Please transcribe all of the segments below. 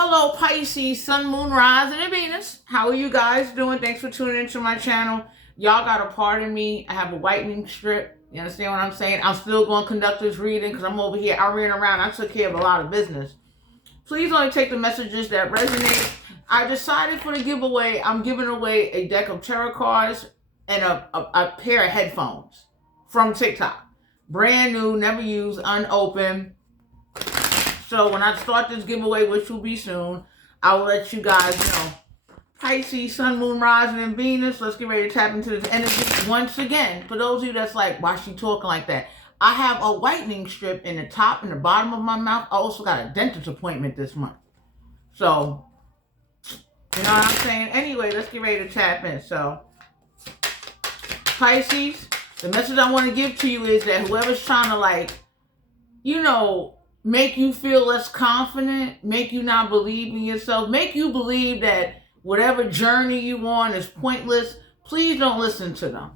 Hello, Pisces, Sun, Moon, Rising, and Venus. How are you guys doing? Thanks for tuning into my channel. Y'all got to pardon me. I have a whitening strip. You understand what I'm saying? I'm still going to conduct this reading because I'm over here. I ran around. I took care of a lot of business. Please only take the messages that resonate. I decided for the giveaway, I'm giving away a deck of tarot cards and a pair of headphones from TikTok. Brand new, never used, unopened. So when I start this giveaway, which will be soon, I will let you guys know. Pisces, Sun, Moon, Rising, and Venus. Let's get ready to tap into this energy once again. For those of you that's like, why is she talking like that? I have a whitening strip in the top and the bottom of my mouth. I also got a dentist appointment this month. So, you know what I'm saying? Anyway, let's get ready to tap in. So, Pisces, the message I want to give to you is that whoever's trying to make you feel less confident, make you not believe in yourself, make you believe that whatever journey you on is pointless, please don't listen to them.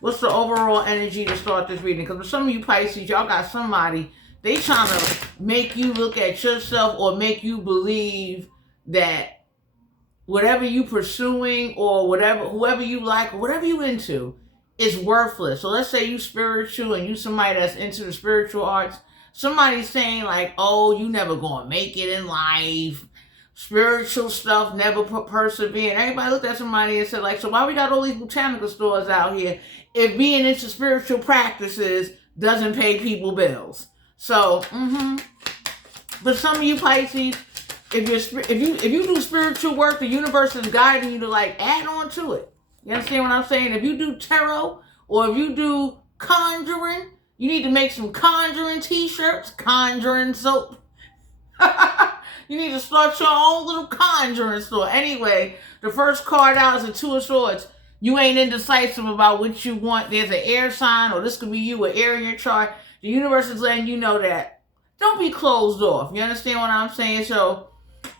What's the overall energy to start this reading? Because for some of you Pisces, y'all got somebody, they trying to make you look at yourself or make you believe that whatever you pursuing or whoever you like or whatever you into is worthless. So let's say you spiritual and you somebody that's into the spiritual arts. Somebody's saying like, oh, you never gonna make it in life. Spiritual stuff never persevere. And everybody looked at somebody and said like, so why we got all these botanical stores out here if being into spiritual practices doesn't pay people bills? So, but some of you Pisces, if you do spiritual work, the universe is guiding you to like add on to it. You understand what I'm saying? If you do tarot or if you do conjuring, you need to make some conjuring t-shirts, conjuring soap. You need to start your own little conjuring store. Anyway, the first card out is a Two of Swords. You ain't indecisive about what you want. There's an air sign, or this could be you, an air in your chart. The universe is letting you know that. Don't be closed off. You understand what I'm saying? So,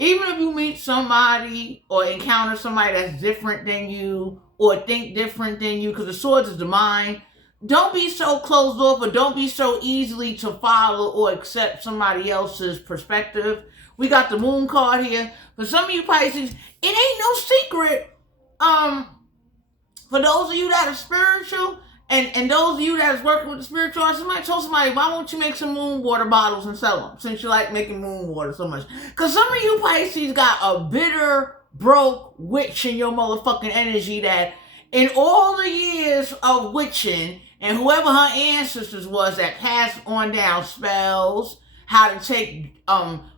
even if you meet somebody or encounter somebody that's different than you or think different than you, because the swords is the mind, don't be so closed off or don't be so easily to follow or accept somebody else's perspective. We got the moon card here. For some of you Pisces, it ain't no secret. For those of you that are spiritual and those of you that is working with the spiritual arts, somebody told somebody, why won't you make some moon water bottles and sell them since you like making moon water so much? Because some of you Pisces got a bitter, broke witch in your motherfucking energy that in all the years of witching and whoever her ancestors was that passed on down spells, how to take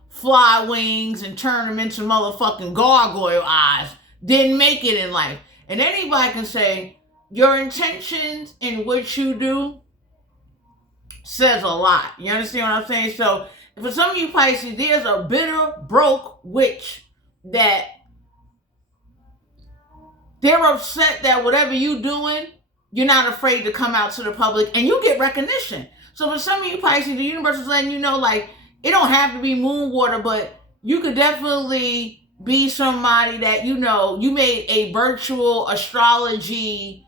fly wings and turn them into motherfucking gargoyle eyes, didn't make it in life. And anybody can say, your intentions in what you do says a lot. You understand what I'm saying? So, for some of you Pisces, there's a bitter, broke witch that they're upset that whatever you doing, you're not afraid to come out to the public and you get recognition. So for some of you Pisces, the universe is letting you know, like, it don't have to be moon water, but you could definitely be somebody that, you made a virtual astrology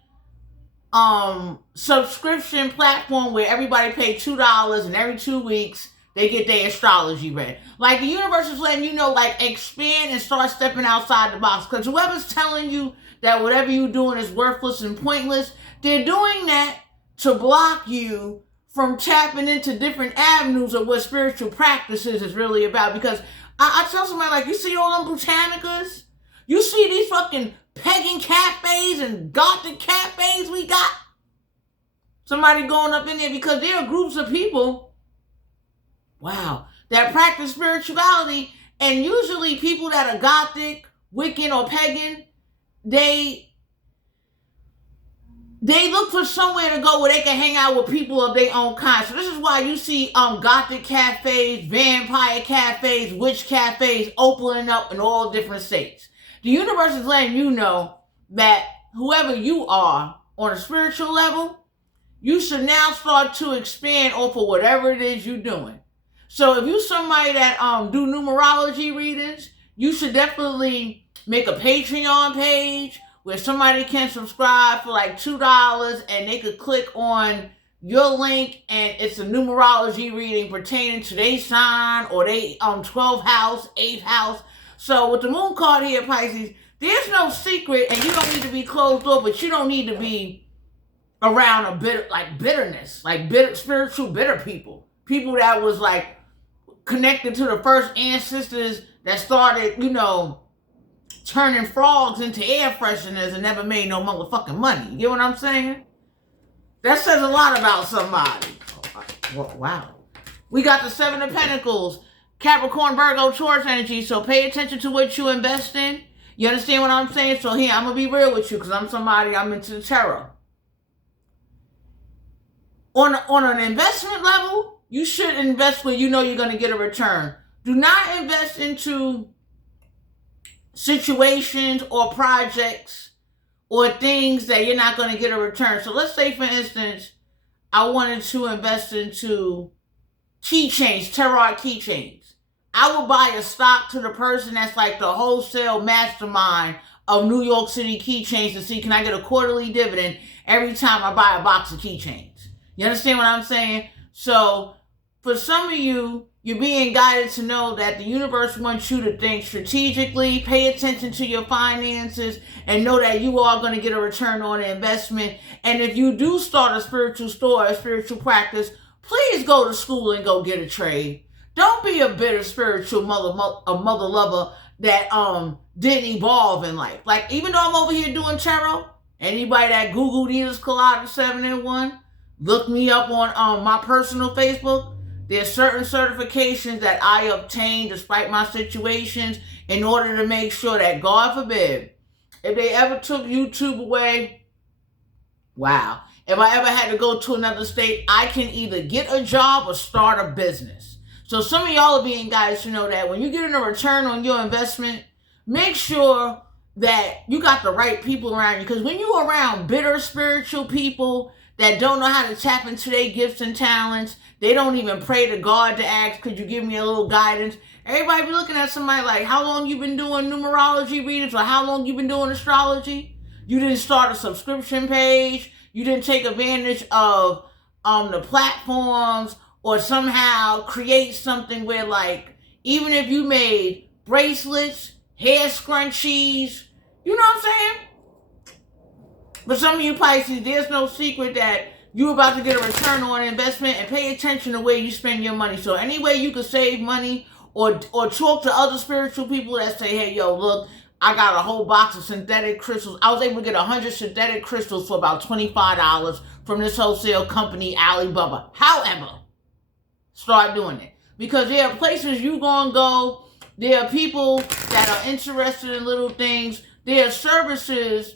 subscription platform where everybody paid $2 and every 2 weeks they get their astrology read. Like, the universe is letting you know, like, expand and start stepping outside the box. Because whoever's telling you that whatever you're doing is worthless and pointless, they're doing that to block you from tapping into different avenues of what spiritual practices is really about. Because I tell somebody, like, you see all them botanicas? You see these fucking pagan cafes and gothic cafes we got? Somebody going up in there because there are groups of people, wow, that practice spirituality, and usually people that are gothic, Wiccan, or pagan, they look for somewhere to go where they can hang out with people of their own kind. So this is why you see gothic cafes, vampire cafes, witch cafes opening up in all different states. The universe is letting you know that whoever you are on a spiritual level, you should now start to expand off of whatever it is you're doing. So if you're somebody that do numerology readings, you should definitely make a Patreon page where somebody can subscribe for like $2 and they could click on your link, and it's a numerology reading pertaining to their sign or they 12th house, 8th house. So with the moon card here, Pisces, there's no secret, and you don't need to be closed off, but you don't need to be around a bit like bitterness, like bitter, spiritual bitter people that was like connected to the first ancestors that started, turning frogs into air fresheners and never made no motherfucking money. You get what I'm saying? That says a lot about somebody. Wow. We got the 7 of Pentacles, Capricorn, Virgo, Taurus energy. So pay attention to what you invest in. You understand what I'm saying? So here, I'm going to be real with you because I'm into the tarot. On an investment level, you should invest where you know you're going to get a return. Do not invest into situations or projects or things that you're not going to get a return. So let's say, for instance, I wanted to invest into keychains, tarot keychains. I would buy a stock to the person that's like the wholesale mastermind of New York City keychains to see, can I get a quarterly dividend every time I buy a box of keychains? You understand what I'm saying? So for some of you, you're being guided to know that the universe wants you to think strategically, pay attention to your finances, and know that you are going to get a return on the investment. And if you do start a spiritual store, a spiritual practice, please go to school and go get a trade. Don't be a bitter spiritual mother lover that didn't evolve in life. Like, even though I'm over here doing tarot, anybody that Googled Venus Collider 7 in 1, look me up on my personal Facebook. There's certain certifications that I obtained despite my situations in order to make sure that, God forbid, if they ever took YouTube away, wow. If I ever had to go to another state, I can either get a job or start a business. So some of y'all are being guided to know that when you're getting a return on your investment, make sure that you got the right people around you. Because when you're around bitter spiritual people that don't know how to tap into their gifts and talents, they don't even pray to God to ask, could you give me a little guidance? Everybody be looking at somebody like, how long you been doing numerology readings, or how long you been doing astrology? You didn't start a subscription page. You didn't take advantage of the platforms, or somehow create something where, like, even if you made bracelets, hair scrunchies, you know what I'm saying? But some of you Pisces, there's no secret that you're about to get a return on investment, and pay attention to where you spend your money. So any way you can save money, or talk to other spiritual people that say, hey, yo, look, I got a whole box of synthetic crystals. I was able to get 100 synthetic crystals for about $25 from this wholesale company, Alibaba. However, start doing it. Because there are places you're going to go. There are people that are interested in little things. There are services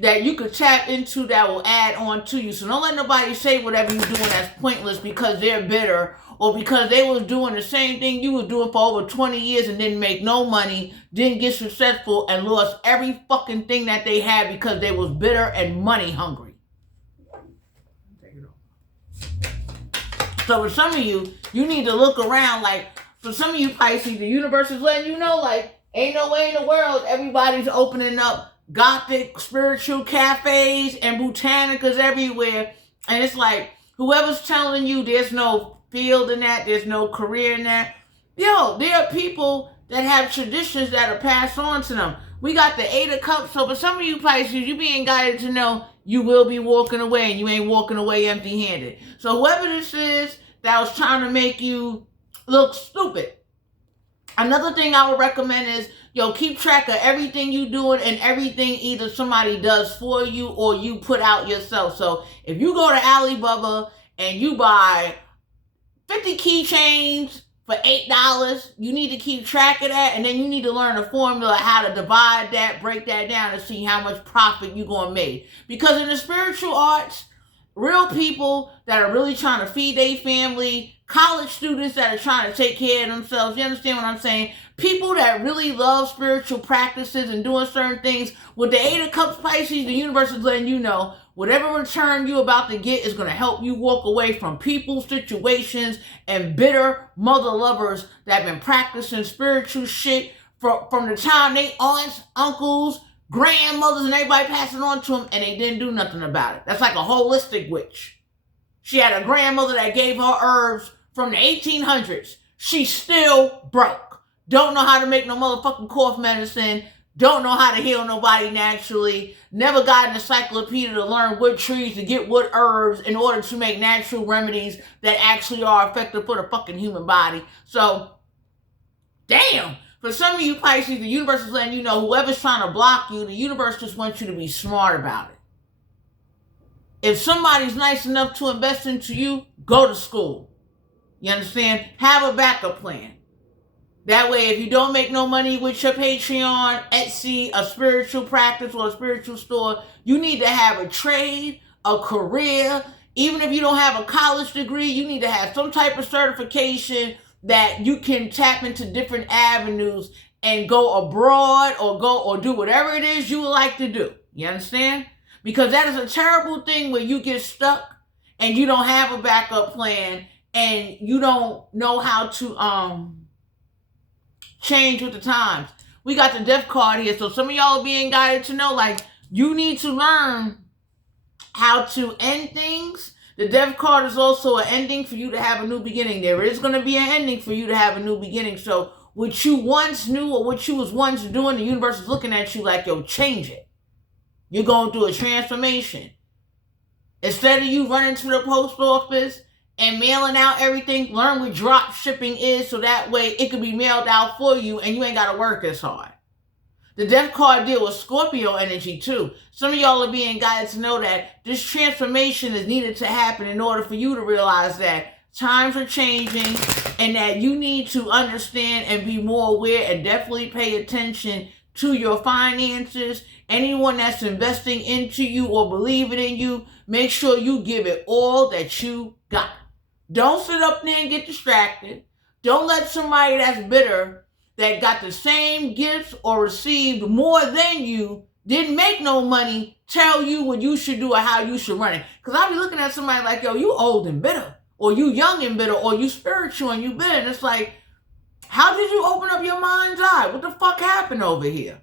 that you could tap into that will add on to you. So don't let nobody say whatever you're doing that's pointless because they're bitter, or because they was doing the same thing you was doing for over 20 years and didn't make no money, didn't get successful, and lost every fucking thing that they had because they was bitter and money hungry. So for some of you, you need to look around. Like, for some of you Pisces, the universe is letting you know, like, ain't no way in the world everybody's opening up gothic spiritual cafes and botanicas everywhere. And it's like, whoever's telling you there's no field in that, there's no career in that, yo, there are people that have traditions that are passed on to them. We got the 8 of Cups. So for some of you Pisces, you being guided to know you will be walking away, and you ain't walking away empty-handed. So whoever this is that was trying to make you look stupid, another thing I would recommend is, yo, keep track of everything you doing, and everything either somebody does for you or you put out yourself. So if you go to Alibaba and you buy 50 keychains for $8, you need to keep track of that, and then you need to learn a formula how to divide that, break that down, and see how much profit you're going to make. Because in the spiritual arts, real people that are really trying to feed their family, college students that are trying to take care of themselves, you understand what I'm saying? People that really love spiritual practices and doing certain things, with the 8 of Cups Pisces, the universe is letting you know whatever return you're about to get is going to help you walk away from people, situations, and bitter mother lovers that have been practicing spiritual shit from the time they aunts, uncles, grandmothers, and everybody passing on to them, and they didn't do nothing about it. That's like a holistic witch. She had a grandmother that gave her herbs from the 1800s. She's still broke. Don't know how to make no motherfucking cough medicine. Don't know how to heal nobody naturally. Never got an encyclopedia to learn what trees to get what herbs in order to make natural remedies that actually are effective for the fucking human body. So, damn. For some of you Pisces, the universe is letting you know whoever's trying to block you, the universe just wants you to be smart about it. If somebody's nice enough to invest into you, go to school. You understand? Have a backup plan. That way, if you don't make no money with your Patreon, Etsy, a spiritual practice, or a spiritual store, you need to have a trade, a career. Even if you don't have a college degree, you need to have some type of certification that you can tap into different avenues and go abroad or do whatever it is you would like to do. You understand? Because that is a terrible thing where you get stuck and you don't have a backup plan and you don't know how to change with the times. We got the death card here, so some of y'all are being guided to know, like, you need to learn how to end things. The death card is also an ending for you to have a new beginning. There is going to be an ending for you to have a new beginning. So what you once knew or what you was once doing, the universe is looking at you like, yo, change it. You're going through a transformation. Instead of you running to the post office and mailing out everything, learn what drop shipping is so that way it can be mailed out for you and you ain't got to work as hard. The death card deal with Scorpio energy too. Some of y'all are being guided to know that this transformation is needed to happen in order for you to realize that times are changing and that you need to understand and be more aware and definitely pay attention to your finances. Anyone that's investing into you or believing in you, make sure you give it all that you got. Don't sit up there and get distracted. Don't let somebody that's bitter, that got the same gifts or received more than you, didn't make no money, tell you what you should do or how you should run it. Because I'll be looking at somebody like, yo, you old and bitter, or you young and bitter, or you spiritual and you bitter. And it's like, how did you open up your mind's eye? What the fuck happened over here?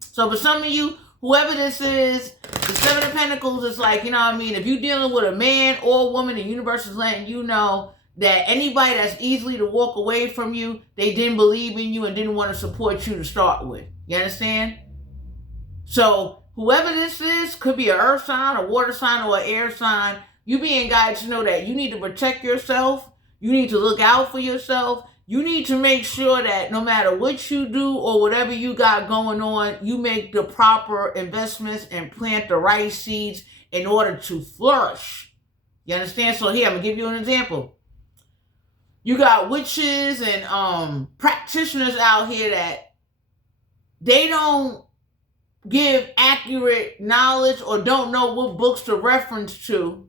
So for some of you, whoever this is, the Seven of Pentacles is like, you know what I mean? If you're dealing with a man or a woman, the universe is letting you know that anybody that's easily to walk away from you, they didn't believe in you and didn't want to support you to start with. You understand? So whoever this is, could be an earth sign, a water sign, or an air sign, you being guided to know that you need to protect yourself. You need to look out for yourself. You need to make sure that no matter what you do or whatever you got going on, you make the proper investments and plant the right seeds in order to flourish. You understand? So here, I'm going to give you an example. You got witches and practitioners out here that they don't give accurate knowledge or don't know what books to reference to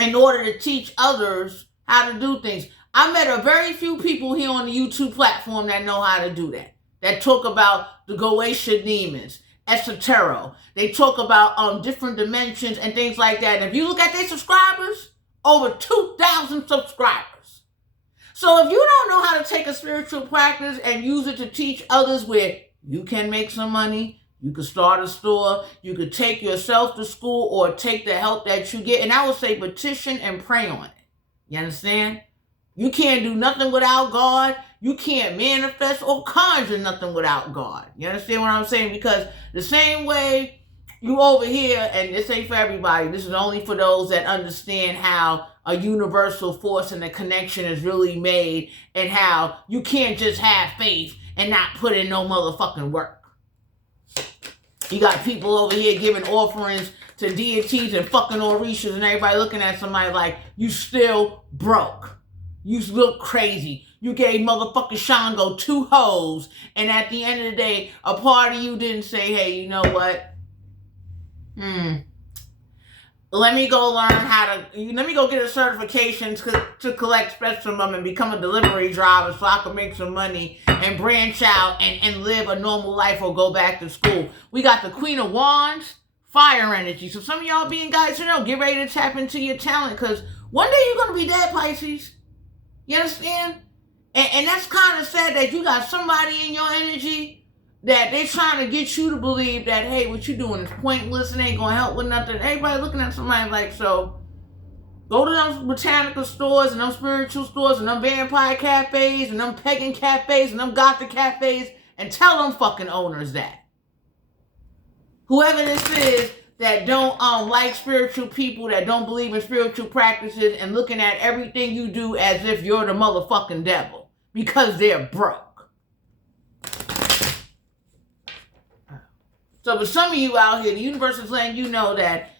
in order to teach others how to do things. I met a very few people here on the YouTube platform that know how to do that. That talk about the Goetia demons, esoteric. They talk about different dimensions and things like that. And if you look at their subscribers, over 2,000 subscribers. So if you don't know how to take a spiritual practice and use it to teach others where you can make some money, you could start a store, you could take yourself to school or take the help that you get. And I would say petition and pray on it. You understand? You can't do nothing without God. You can't manifest or conjure nothing without God. You understand what I'm saying? Because the same way you over here, and this ain't for everybody, this is only for those that understand how a universal force and the connection is really made and how you can't just have faith and not put in no motherfucking work. You got people over here giving offerings to deities and fucking orishas and everybody looking at somebody like, you still broke. You look crazy. You gave motherfucking Shango 2 hoes, and at the end of the day, a part of you didn't say, hey, you know what? Let me go learn let me go get a certification to collect specimen and become a delivery driver so I can make some money and branch out and live a normal life or go back to school. We got the Queen of Wands, fire energy. So some of y'all being guys, you know, get ready to tap into your talent because one day you're going to be dead, Pisces. You understand? And that's kind of sad that you got somebody in your energy that they're trying to get you to believe that, hey, what you doing is pointless and ain't gonna help with nothing. Everybody looking at somebody like, so go to them botanical stores and them spiritual stores and them vampire cafes and them pagan cafes and them gothic cafes and tell them fucking owners that. Whoever this is that don't like spiritual people, that don't believe in spiritual practices and looking at everything you do as if you're the motherfucking devil because they're broke. So for some of you out here, the universe is letting you know that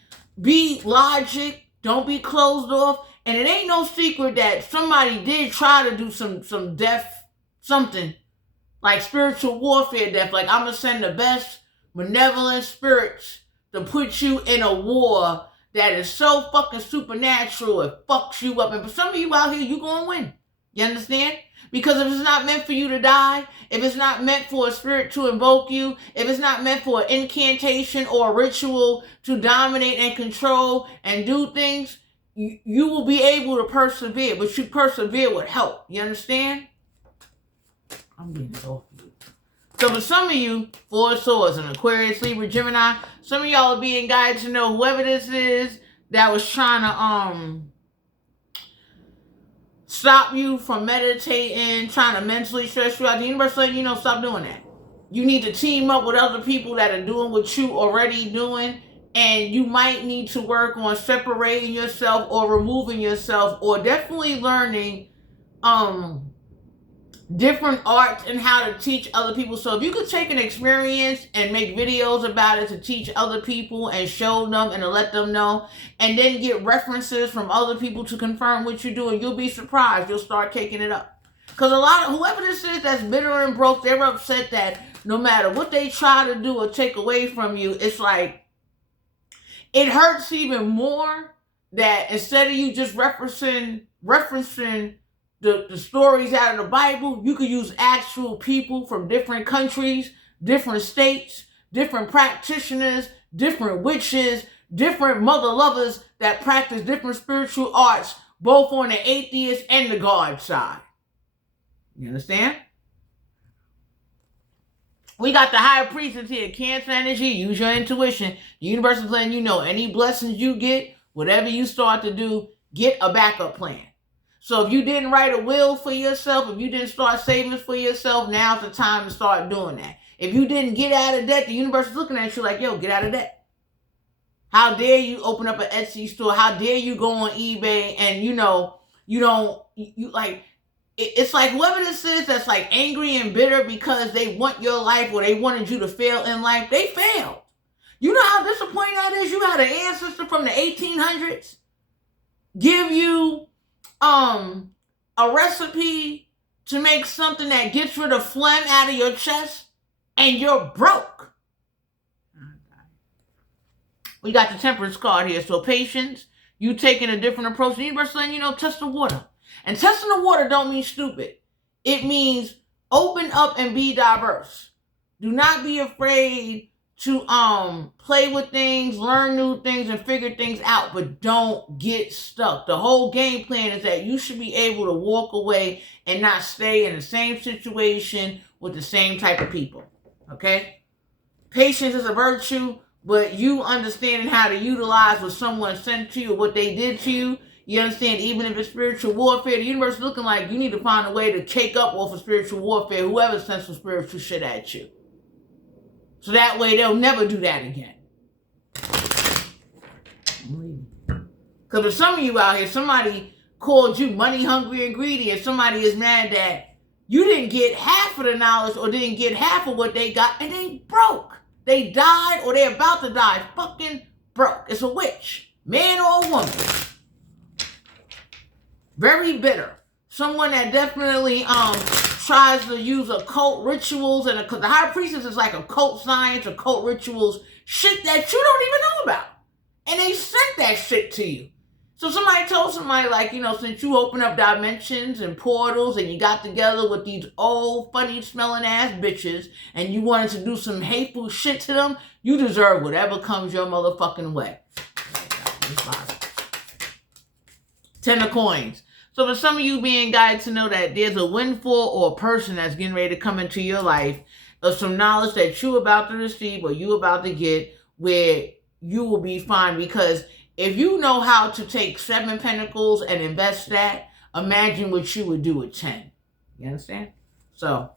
be logic, don't be closed off, and it ain't no secret that somebody did try to do some death, something like spiritual warfare death, like I'm gonna send the best benevolent spirits to put you in a war that is so fucking supernatural, it fucks you up. And for some of you out here, you gonna win. You understand? Because if it's not meant for you to die, if it's not meant for a spirit to invoke you, if it's not meant for an incantation or a ritual to dominate and control and do things, you will be able to persevere, but you persevere with help. You understand? I'm getting off you. So for some of you, Four of Swords, an Aquarius, Libra, Gemini, some of y'all are being guided to know whoever this is that was trying to stop you from meditating, trying to mentally stress you out. The universe letting you know, stop doing that. You need to team up with other people that are doing what you already doing, and you might need to work on separating yourself or removing yourself, or definitely learning different arts and how to teach other people. So if you could take an experience and make videos about it to teach other people and show them and to let them know, and then get references from other people to confirm what you're doing, you'll be surprised. You'll start taking it up. Because a lot of whoever this is that's bitter and broke, they're upset that no matter what they try to do or take away from you, it's like it hurts even more that instead of you just referencing the stories out of the Bible, you could use actual people from different countries, different states, different practitioners, different witches, different mother lovers that practice different spiritual arts, both on the atheist and the God side. You understand? We got the high priestess here, Cancer energy, use your intuition. The universe is letting you know any blessings you get, whatever you start to do, get a backup plan. So if you didn't write a will for yourself, if you didn't start savings for yourself, now's the time to start doing that. If you didn't get out of debt, the universe is looking at you like, yo, get out of debt. How dare you open up an Etsy store? How dare you go on eBay and, it's like whoever this is that's like angry and bitter because they want your life or they wanted you to fail in life, they failed. You know how disappointing that is? You had an ancestor from the 1800s give you a recipe to make something that gets rid of phlegm out of your chest, and you're broke. We got the Temperance card here. So patience, you taking a different approach. The universe letting you know, test the water. And testing the water don't mean stupid. It means open up and be diverse. Do not be afraid to play with things, learn new things, and figure things out, but don't get stuck. The whole game plan is that you should be able to walk away and not stay in the same situation with the same type of people. Okay? Patience is a virtue, but you understanding how to utilize what someone sent to you or what they did to you, you understand, even if it's spiritual warfare, the universe is looking like you need to find a way to cake up off of spiritual warfare, whoever sends some spiritual shit at you. So that way they'll never do that again. Because for some of you out here, somebody called you money hungry and greedy, and somebody is mad that you didn't get half of the knowledge or didn't get half of what they got, and they broke. They died or they're about to die. Fucking broke. It's a witch. Man or woman. Very bitter. Someone that definitely tries to use occult rituals, and because the high priestess is like occult science, occult rituals, shit that you don't even know about. And they sent that shit to you. So somebody told somebody like, since you open up dimensions and portals and you got together with these old funny smelling ass bitches and you wanted to do some hateful shit to them, you deserve whatever comes your motherfucking way. Ten of coins. So for some of you being guided to know that there's a windfall or a person that's getting ready to come into your life of some knowledge that you about to receive or you about to get, where you will be fine. Because if you know how to take 7 pentacles and invest that, imagine what you would do with 10. You understand? So,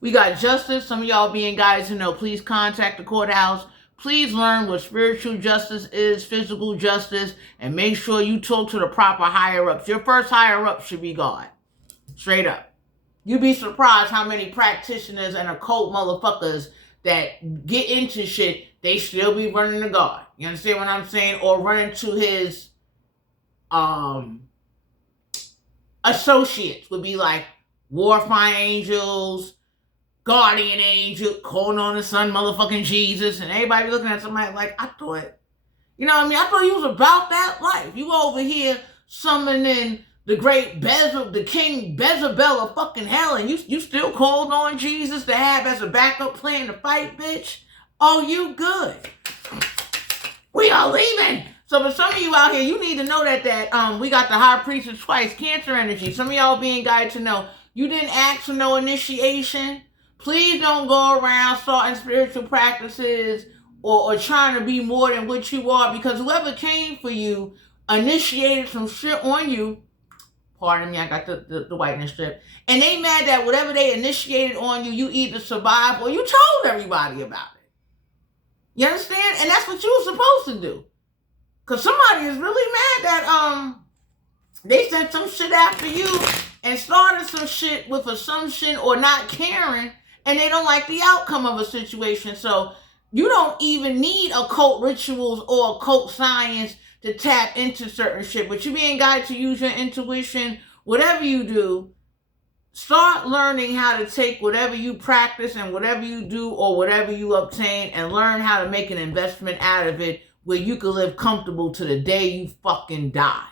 we got justice. Some of y'all being guided to know, please contact the courthouse. Please learn what spiritual justice is, physical justice, and make sure you talk to the proper higher-ups. Your first higher-up should be God. Straight up. You'd be surprised how many practitioners and occult motherfuckers that get into shit, they still be running to God. You understand what I'm saying? Or running to his associates, would be like warfire angels, guardian angel, calling on the son, motherfucking Jesus, and everybody looking at somebody like, I thought, you know what I mean? I thought you was about that life. You over here summoning the great the King Bezabel of fucking hell, and you still called on Jesus to have as a backup plan to fight, bitch? Oh, you good. We are leaving. So for some of you out here, you need to know that we got the high priestess twice, Cancer energy. Some of y'all being guided to know, you didn't ask for no initiation. Please don't go around starting spiritual practices or trying to be more than what you are, because whoever came for you initiated some shit on you. Pardon me, I got the whiteness strip. And they mad that whatever they initiated on you, you either survived or you told everybody about it. You understand? And that's what you were supposed to do. Because somebody is really mad that they sent some shit after you and started some shit with assumption or not caring, and they don't like the outcome of a situation. So you don't even need occult rituals or occult science to tap into certain shit. But you being guided to use your intuition. Whatever you do, start learning how to take whatever you practice and whatever you do or whatever you obtain and learn how to make an investment out of it where you can live comfortable to the day you fucking die.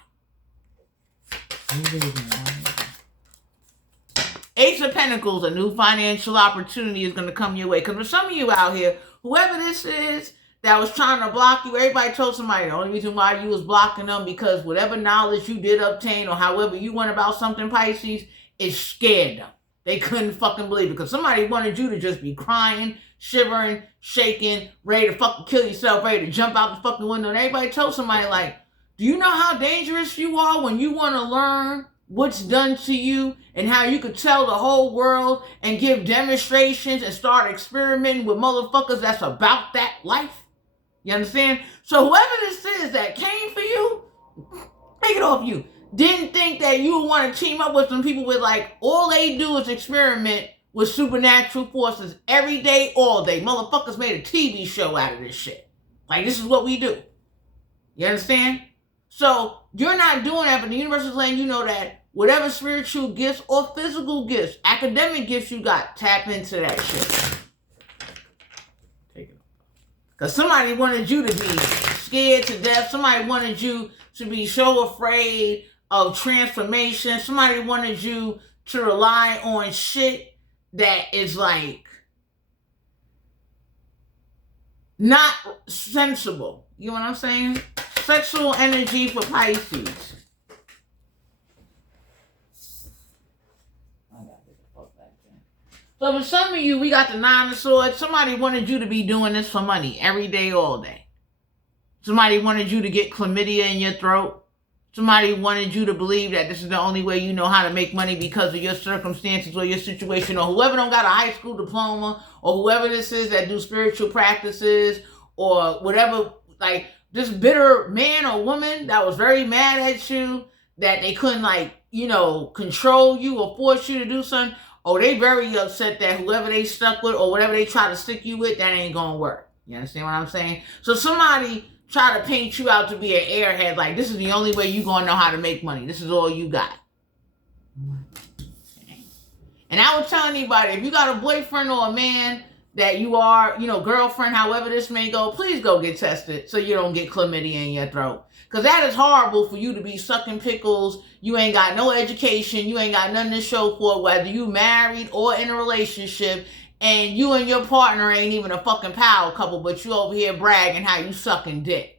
Ace of Pentacles, a new financial opportunity is going to come your way. Because for some of you out here, whoever this is that was trying to block you, everybody told somebody the only reason why you was blocking them because whatever knowledge you did obtain or however you went about something, Pisces, it scared them. They couldn't fucking believe it because somebody wanted you to just be crying, shivering, shaking, ready to fucking kill yourself, ready to jump out the fucking window. And everybody told somebody like, do you know how dangerous you are when you want to learn what's done to you and how you could tell the whole world and give demonstrations and start experimenting with motherfuckers that's about that life? You understand? So whoever this is that came for you, take it off you. Didn't think that you would want to team up with some people with like, all they do is experiment with supernatural forces every day, all day. Motherfuckers made a TV show out of this shit. Like, this is what we do. You understand? So you're not doing that, but the universe is letting you know that whatever spiritual gifts or physical gifts, academic gifts you got, tap into that shit. Take it. Because somebody wanted you to be scared to death. Somebody wanted you to be so afraid of transformation. Somebody wanted you to rely on shit that is like not sensible. You know what I'm saying? Sexual energy for Pisces. So for some of you, we got the 9 of Swords. Somebody wanted you to be doing this for money every day, all day. Somebody wanted you to get chlamydia in your throat. Somebody wanted you to believe that this is the only way you know how to make money because of your circumstances or your situation, or whoever don't got a high school diploma, or whoever this is that do spiritual practices, or whatever, like this bitter man or woman that was very mad at you that they couldn't, like, you know, control you or force you to do something. Oh, they very upset that whoever they stuck with or whatever they try to stick you with, that ain't gonna work. You understand what I'm saying? So somebody try to paint you out to be an airhead, like this is the only way you gonna know how to make money. This is all you got. And I would tell anybody, if you got a boyfriend or a man that you are, you know, girlfriend, however this may go, please go get tested so you don't get chlamydia in your throat. Because that is horrible for you to be sucking pickles. You ain't got no education. You ain't got nothing to show for it, whether you married or in a relationship. And you and your partner ain't even a fucking power couple, but you over here bragging how you sucking dick.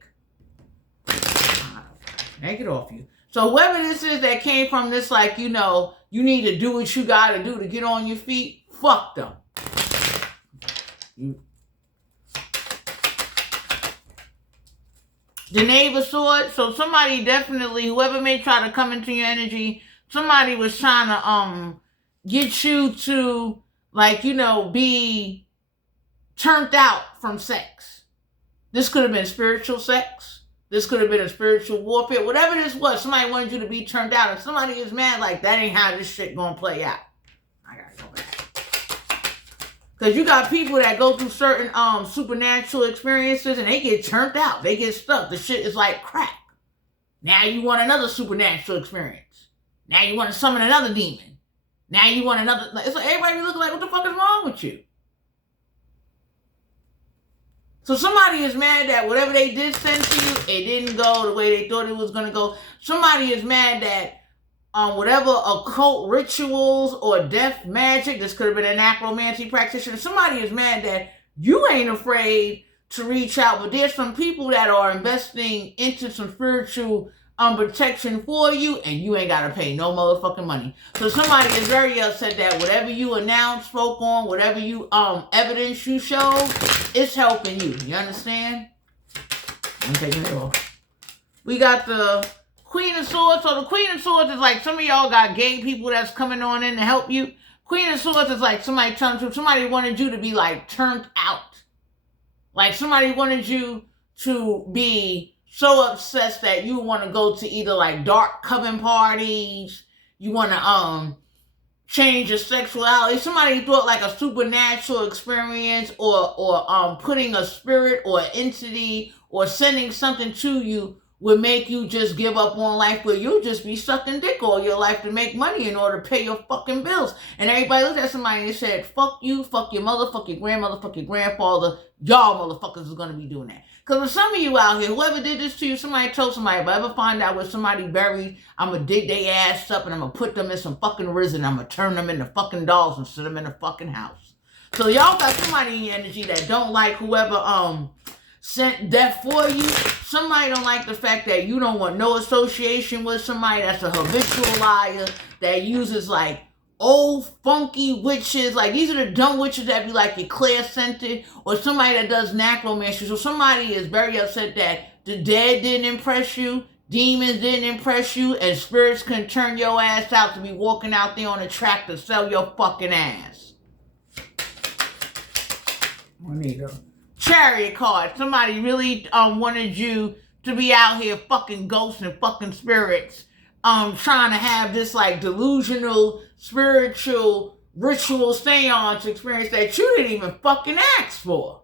Take it off you. So whoever this is that came from this, like, you know, you need to do what you got to do to get on your feet, fuck them. The Knave of Swords. So somebody definitely, whoever may try to come into your energy, somebody was trying to get you to, like, you know, be turned out from sex. This could have been spiritual sex. This could have been a spiritual warfare. Whatever this was, somebody wanted you to be turned out, and somebody is mad like, that ain't how this shit gonna play out. I gotta go back. Because you got people that go through certain supernatural experiences and they get turned out. They get stuck. The shit is like crack. Now you want another supernatural experience. Now you want to summon another demon. Now you want another... It's like everybody looking like, what the fuck is wrong with you? So somebody is mad that whatever they did send to you, it didn't go the way they thought it was going to go. Somebody is mad that whatever occult rituals or death magic, this could have been a necromancy practitioner, somebody is mad that you ain't afraid to reach out, but there's some people that are investing into some spiritual protection for you, and you ain't got to pay no motherfucking money. So somebody is very upset that whatever you announced, spoke on, whatever you evidence you showed, it's helping you. You understand? I'm taking it off. We got the Queen of Swords. So the Queen of Swords is like, some of y'all got gay people that's coming on in to help you. Queen of Swords is like somebody telling you, somebody wanted you to be like turned out. Like somebody wanted you to be so obsessed that you want to go to either like dark coven parties, you want to change your sexuality. Somebody thought like a supernatural experience or putting a spirit or entity or sending something to you would make you just give up on life, where you'll just be sucking dick all your life to make money in order to pay your fucking bills. And everybody looked at somebody and said, fuck you, fuck your mother, fuck your grandmother, fuck your grandfather. Y'all motherfuckers is going to be doing that. Because with some of you out here, whoever did this to you, somebody told somebody, if I ever find out where somebody buried, I'm going to dig their ass up and I'm going to put them in some fucking risen. I'm going to turn them into fucking dolls and sit them in a fucking house. So y'all got somebody in your energy that don't like whoever sent death for you. Somebody don't like the fact that you don't want no association with somebody that's a habitual liar, that uses like old funky witches. Like these are the dumb witches that be like your clair-scented, or somebody that does necromancy. So somebody is very upset that the dead didn't impress you, demons didn't impress you, and spirits can turn your ass out to be walking out there on a track to sell your fucking ass. Juanito. Chariot card. Somebody really wanted you to be out here fucking ghosts and fucking spirits, trying to have this like delusional spiritual ritual seance experience that you didn't even fucking ask for.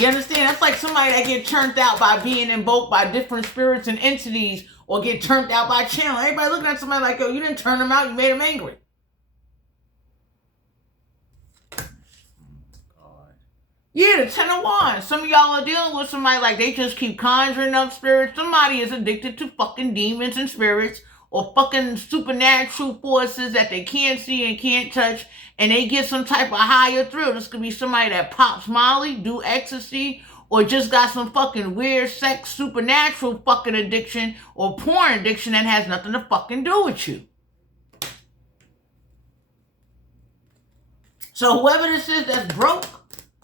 You understand? That's like somebody that get turned out by being invoked by different spirits and entities, or get turned out by channel. Everybody looking at somebody like, yo, you didn't turn them out, you made them angry. Yeah, the 10 of Wands. Some of y'all are dealing with somebody like they just keep conjuring up spirits. Somebody is addicted to fucking demons and spirits, or fucking supernatural forces that they can't see and can't touch, and they get some type of higher thrill. This could be somebody that pops Molly, do ecstasy, or just got some fucking weird sex, supernatural fucking addiction, or porn addiction that has nothing to fucking do with you. So whoever this is that's broke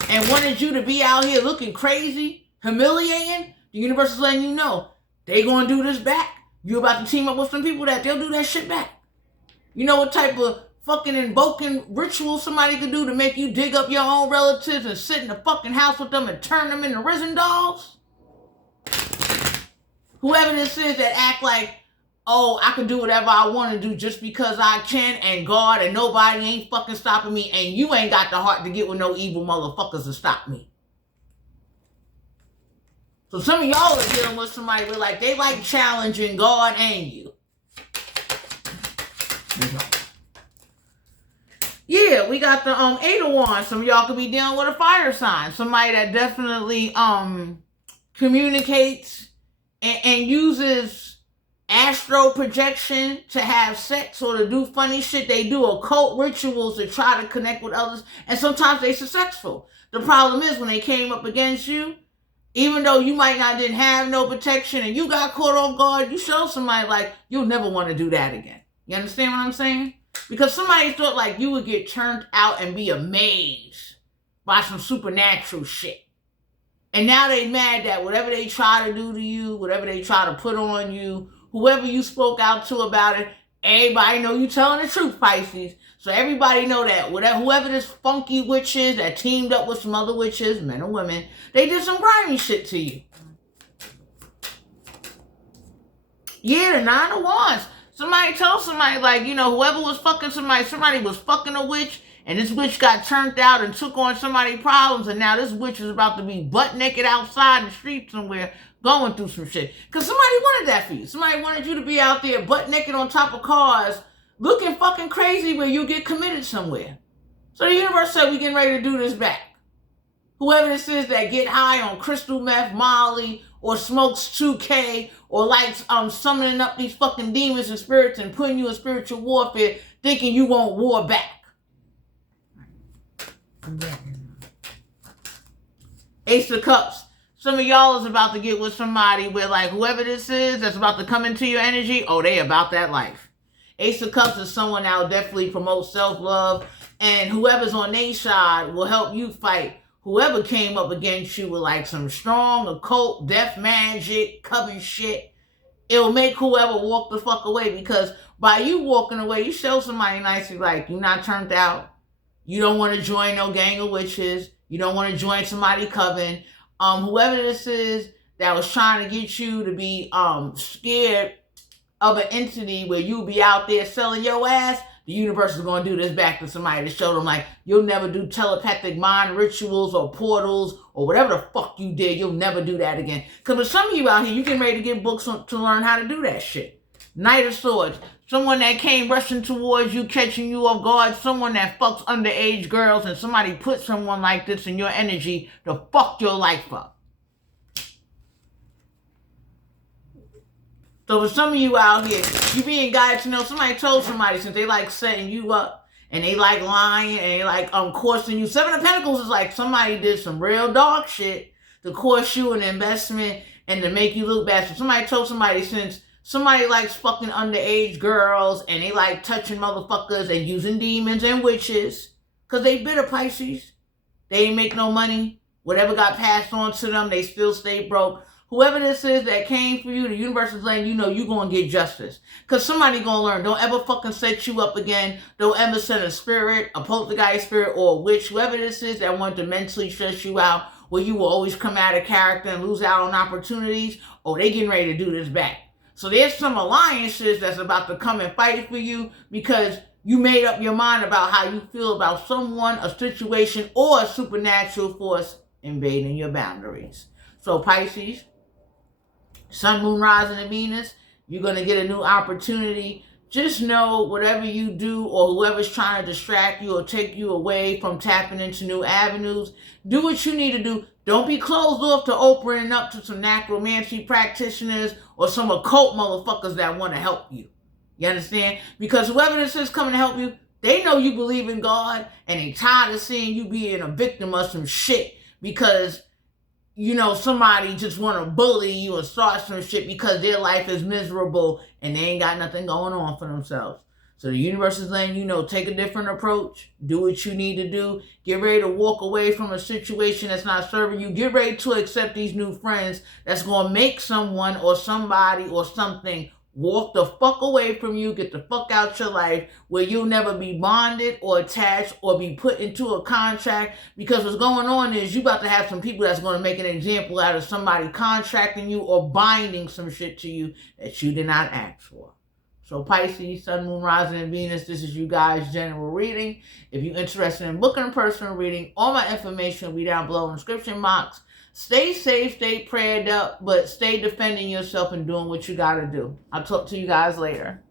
and wanted you to be out here looking crazy, humiliating, the universe is letting you know they gonna do this back. You about to team up with some people that they'll do that shit back. You know what type of fucking invoking ritual somebody could do to make you dig up your own relatives and sit in the fucking house with them and turn them into risen dolls? Whoever this is that act like, oh, I can do whatever I want to do just because I can, and God and nobody ain't fucking stopping me, and you ain't got the heart to get with no evil motherfuckers to stop me. So some of y'all are dealing with somebody where like they like challenging God and you. Yeah, we got the 8 of Wands. Some of y'all could be dealing with a fire sign. Somebody that definitely communicates and uses astral projection to have sex or to do funny shit. They do occult rituals to try to connect with others, and sometimes they're successful. The problem is when they came up against you, Even though you might not didn't have no protection and you got caught off guard, you show somebody like you'll never want to do that again. You understand what I'm saying? Because somebody thought like you would get turned out and be amazed by some supernatural shit. And now they mad that whatever they try to do to you, whatever they try to put on you, whoever you spoke out to about it, everybody know you telling the truth, Pisces. So everybody know that whoever this funky witch is that teamed up with some other witches, men or women, they did some grimy shit to you. Yeah, the 9 of Wands. Somebody told somebody, like, whoever was fucking somebody was fucking a witch, and this witch got turned out and took on somebody's problems, and now this witch is about to be butt naked outside in the street somewhere, going through some shit. Because somebody wanted that for you. Somebody wanted you to be out there butt naked on top of cars, looking fucking crazy where you get committed somewhere. So the universe said we getting ready to do this back. Whoever this is that get high on crystal meth, Molly, or smokes 2K, or likes summoning up these fucking demons and spirits and putting you in spiritual warfare, thinking you want war back. Ace of Cups. Some of y'all is about to get with somebody where, like, whoever this is that's about to come into your energy, oh, they about that life. Ace of Cups is someone that will definitely promote self-love, and whoever's on their side will help you fight whoever came up against you with like some strong occult, death magic, coven shit. It'll make whoever walk the fuck away, because by you walking away, you show somebody nicely like you're not turned out. You don't want to join no gang of witches. You don't want to join somebody coven. Whoever this is that was trying to get you to be scared of an entity where you be out there selling your ass, the universe is going to do this back to somebody to show them like you'll never do telepathic mind rituals or portals or whatever the fuck you did. You'll never do that again. Because with some of you out here, you getting ready to get books to learn how to do that shit. Knight of Swords. Someone that came rushing towards you, catching you off guard. Someone that fucks underage girls, and somebody put someone like this in your energy to fuck your life up. So for some of you out here, you being guided to know somebody told somebody, since they like setting you up and they like lying and they like coursing you. 7 of Pentacles is like somebody did some real dark shit to course you an investment and to make you look bad. So somebody told somebody, since somebody likes fucking underage girls and they like touching motherfuckers and using demons and witches, because they bitter, Pisces. They ain't make no money. Whatever got passed on to them, they still stay broke. Whoever this is that came for you, the universe is letting you know you're going to get justice. Because somebody going to learn. Don't ever fucking set you up again. Don't ever send a spirit, a poltergeist spirit, or a witch. Whoever this is that want to mentally stress you out, where you will always come out of character and lose out on opportunities. Oh, they getting ready to do this back. So there's some alliances that's about to come and fight for you, because you made up your mind about how you feel about someone, a situation, or a supernatural force invading your boundaries. So Pisces, Sun, Moon, Rising, and Venus, you're going to get a new opportunity. Just know whatever you do or whoever's trying to distract you or take you away from tapping into new avenues, do what you need to do. Don't be closed off to opening up to some necromancy practitioners or some occult motherfuckers that want to help you. You understand? Because whoever this is coming to help you, they know you believe in God, and they tired of seeing you being a victim of some shit because somebody just want to bully you and start some shit because their life is miserable and they ain't got nothing going on for themselves. So the universe is letting you know, take a different approach. Do what you need to do. Get ready to walk away from a situation that's not serving you. Get ready to accept these new friends that's going to make someone or somebody or something walk the fuck away from you, get the fuck out your life, where you'll never be bonded or attached or be put into a contract. Because what's going on is you about to have some people that's going to make an example out of somebody contracting you or binding some shit to you that you did not ask for. So Pisces, Sun, Moon, Rising, and Venus, this is you guys' general reading. If you're interested in booking a personal reading, all my information will be down below in the description box. Stay safe, stay prayed up, but stay defending yourself and doing what you got to do. I'll talk to you guys later.